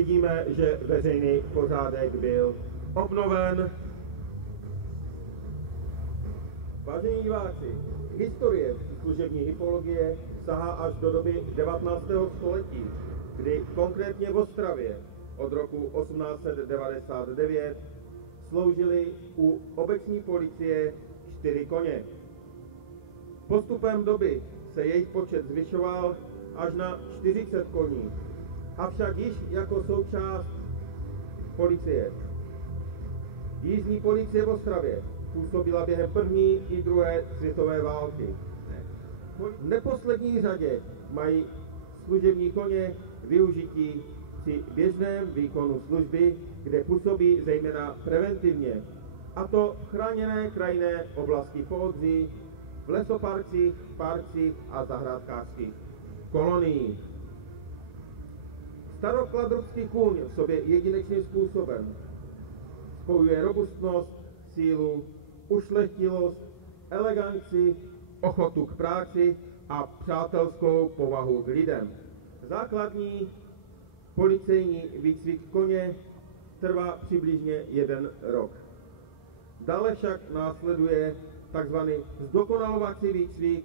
vidíme, že veřejný pořádek byl obnoven. Vážení diváci, historie služební hypologie sahá až do doby 19. století, kdy konkrétně v Ostravě od roku 1899 sloužili u obecní policie 4 koně. Postupem doby se jejich počet zvyšoval až na 40 koní, avšak již jako součást policie. Jízdní policie v Ostravě působila během první i druhé světové války. V neposlední řadě mají služební koně využití při běžném výkonu služby, kde působí zejména preventivně, a to v chráněné krajinné oblasti Poodří, v lesoparcích, parcích a zahrádkářských koloniích. Starokladrubský kůň v sobě jedinečným způsobem spojuje robustnost, sílu, ušlechtilost, eleganci, ochotu k práci a přátelskou povahu k lidem. Základní policejní výcvik koně trvá přibližně 1 rok. Dále však následuje tzv. Zdokonalovací výcvik